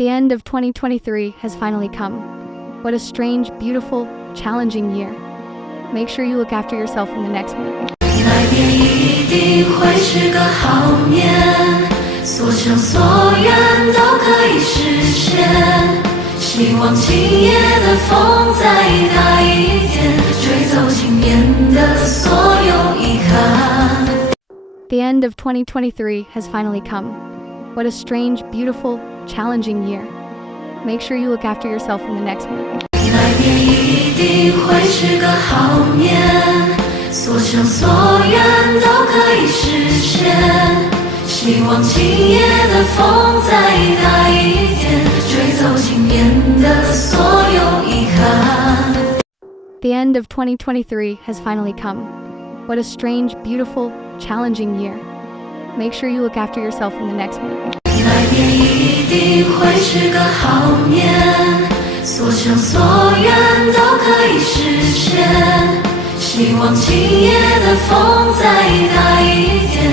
The end of 2023 has finally come. What a strange, beautiful, challenging year. Make sure you look after yourself in the next one. 来年一定会是个好年，所想所愿都可以实现。希望今夜的风再大一点，吹走今年的所有遗憾。The end of 2023 has finally come. What a strange, beautiful, challenging year. Make sure you look after yourself in the next one. 来年一定会是个好年，所想所愿都可以实现。希望今夜的风再大一点，吹走今年的所有遗憾。The end of 2023 has finally come. What a strange, beautiful, challenging year. Make sure you look after yourself in the next one. 来年一定会是个好年，所想所愿都可以实现。希望今夜的风再大一点，